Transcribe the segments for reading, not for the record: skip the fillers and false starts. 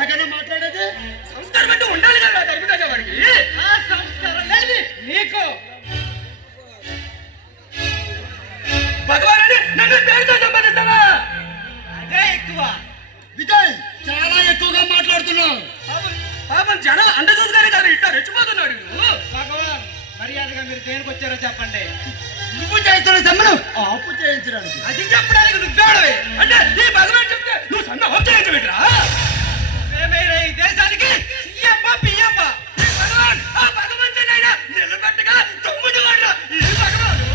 ఇలాగైనా మాట్లాడేది? సంస్కారం అంటే ఉండాలి కదా ధర్మరాజా వాడికి. ఆ సంస్కారం లేదు నీకు. భగవాన్ అని నన్ను పేరుతో సంపాదిస్తావా? అదే ఎక్కువ. విజయ్ చాలా ఎక్కువగా మాట్లాడుతున్నావు. పాపం జనం అండ చూసుగానే కదా ఇట్లా రెచ్చిపోతున్నాడు. భగవాన్ మర్యాదగా మీరు దేనికి వచ్చారో చెప్పండి. నువ్వు చేస్తున్న సమ్మెను ఆపు చేయించడానికి. అది చెప్పడానికి నువ్వేడవే అంటే ఈ భగవాన్ చెప్తే నువ్వు సమ్మె ఆపు చేయించబెట్టరా? మేమైనా ఈ దేశానికి పియ్యప్ప ఈ భగవాన్ ఆ భగవంతుడైనా నిలబెట్టగల తొమ్మిది వాడు ఈ భగవాను.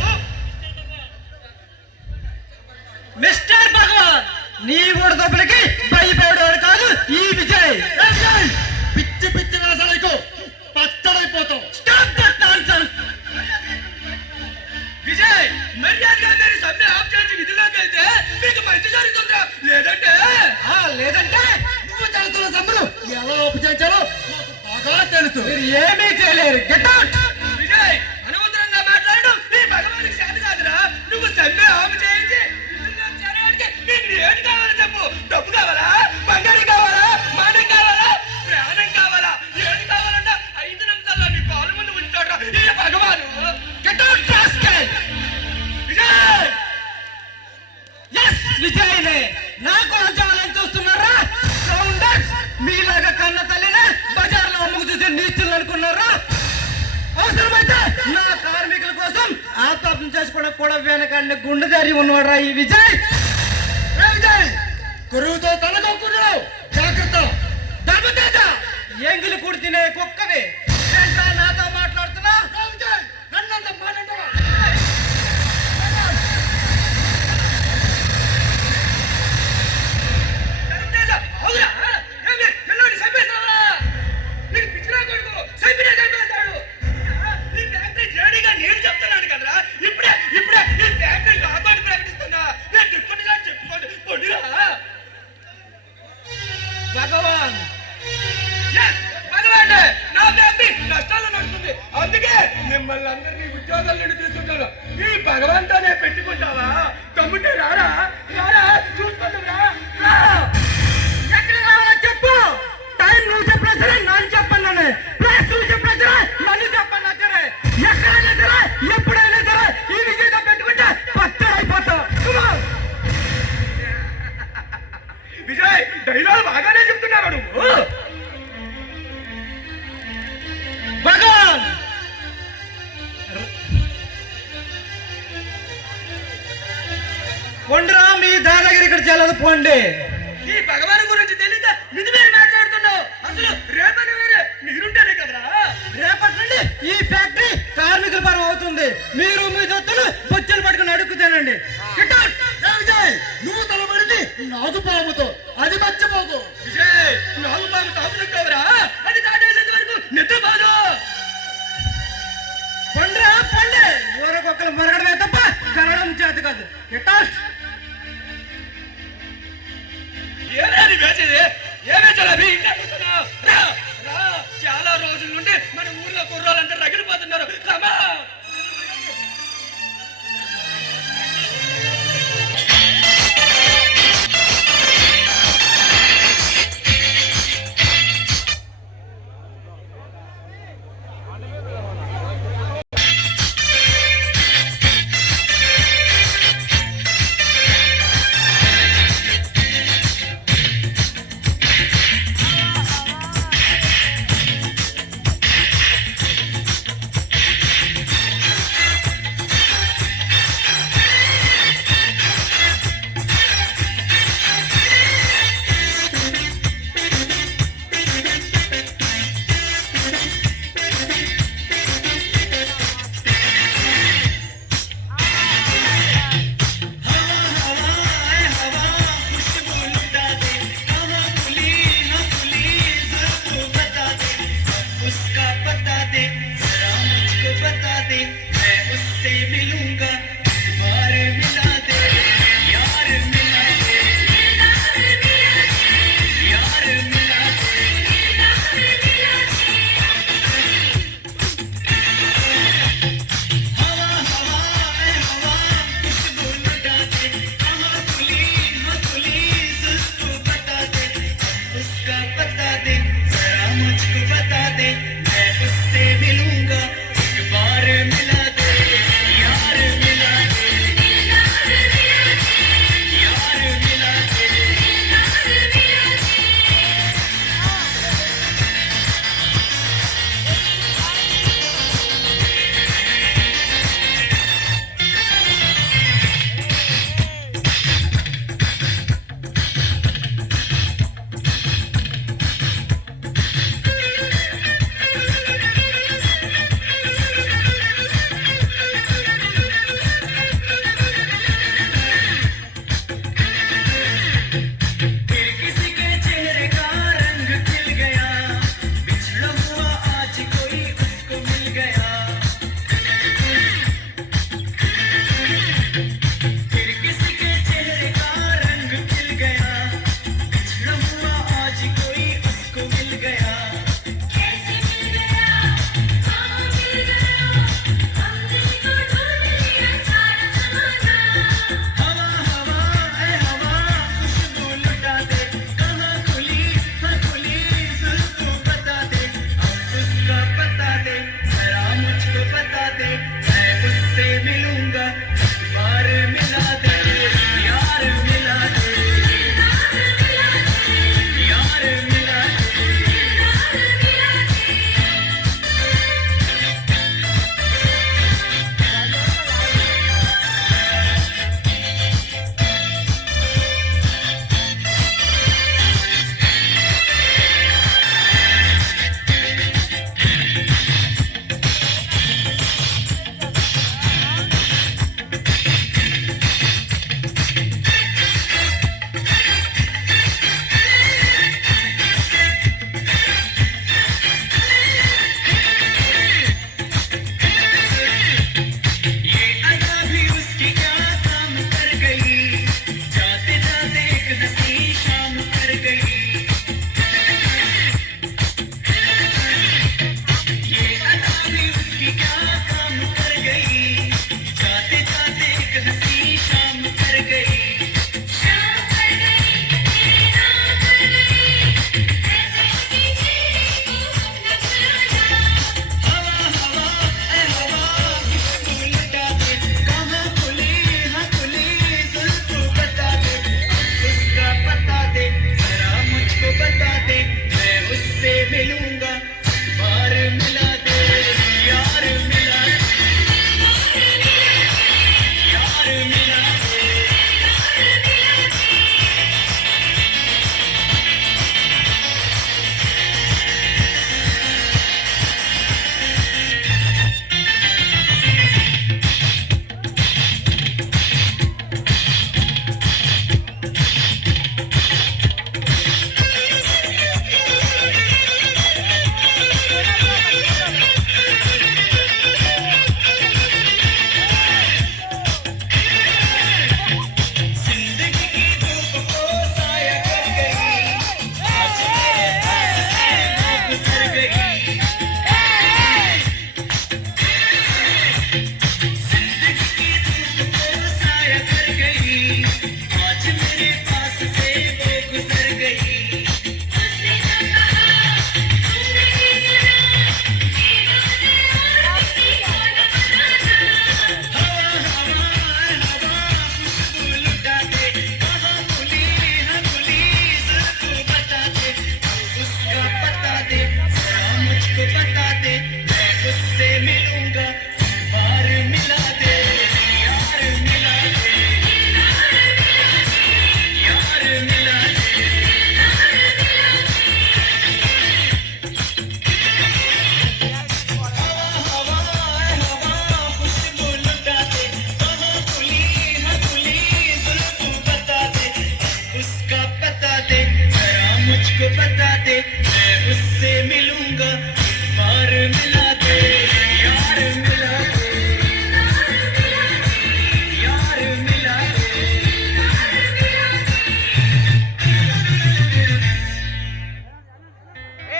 మిస్టర్ భగవాన్ నీ ఊడదొబ్బలకి భయపడేవాడు కాదు ఈ విజయ్. పిచ్చి పిచ్చి వేసలకు పచ్చడైపోతావు. విజయ్ మర్యాదగా మీరు సమ్మె ఆఫ్ చేసి విధిలోకి వెళ్తే మీకు మంచి జరుగుతుందా? లేదంటే నువ్వు చేస్తున్న సమ్మెను ఎలా ఆపు చేయించాలో నాకు బాగా తెలుసు. మీరు ఏమీ చేయలేరు. Get out. విజయ్ అనవసరంగా మాట్లాడు. ఈ భగవానికి చేత కాదురా. నువ్వు సమ్మె ఆఫ్ చేయించి విధిలోకి చేరడానికి నీకు ఏది కావాలో చెప్పు. డబ్బు కావాలా? బంగారం కావాలా? మానం కావాలా? ప్రాణం కావాలా? ఏది కావాలన్నా 5 నిమిషాల్లో నీ పాలు ముందు ఉంచుతాడు ఈ భగవాను. Get out rascal. విజయ్ విజయ్నే నాకు అంచాలని చూస్తున్నారా? సౌండర్స్ మీలాగా కన్న తల్లిని బజార్లో అమ్ముకు చూసి నీచులు అనుకున్నారా? అవసరమైతే నా కార్మికుల కోసం ఆత్మహత్య చేసుకోవడానికి కూడా వెనకండి గుండె జారి ఉన్నవాడరా ఈ విజయ్. విజయ్ కురువుతో తలకొక్కున్నావు. జాగ్రత్త. ధర్మతేజ ఎంగిలి కుడి తినే కుక్కవి నాతో మాట్లాడుతున్నా. విజయ్ నన్నంత మాట్లాడవా? అవునా? పిల్లడిని చంపేస్తావా? నీకు పిచ్చిరా కొడుకు చంపినా చంపేస్తాడు. ఈ ఫ్యాక్టరీ జేడీగా నేను చెప్తున్నాను కదరా. ఇప్పుడే ఈ ఫ్యాక్టరీ లాభాన్ని ప్రకటిస్తున్నా. నేను దిక్కునిగా చెప్పుకోండి పొడిరా. భగవాన్ భగవాన్ నా ఫ్యాక్టరీ నష్టాల్లో నడుస్తుంది. అందుకే మిమ్మల్ని అందరినీ ఉద్యోగాల నుండి తీసుకుంటాను. ఈ భగవంతానే పెట్టుకుంటావా? తమ్ముంటే రారా చూసుకుంటున్నా. ఎక్కడ రావాలో చెప్పు. టైం నువ్వు చెప్పినా సరే నన్ను చెప్పాను. ప్లేస్ నువ్వు చెప్పినా సరే నన్ను చెప్పాను సరే. ఎక్కడైనా సరే ఎప్పుడైనా సరే ఈ విజయతో పెట్టుకుంటే పచ్చడైపోతావు. విజయ్ డైలాగ్ బాగానే చెప్తున్నావు నువ్వు. భగవాన్ పొండిరా మీ దాదాగిరి ఇక్కడ చెల్లదు పోండి. ఈ భగవాన్ గురించి తెలియక నిధి వేరు మాట్లాడుతున్నావు. అసలు రేపటి వేరే మీరుంటేనే కదరా. రేపటి నుండి ఈ ఫ్యాక్టరీ కార్మికుల పరం అవుతుంది. మీరు మీ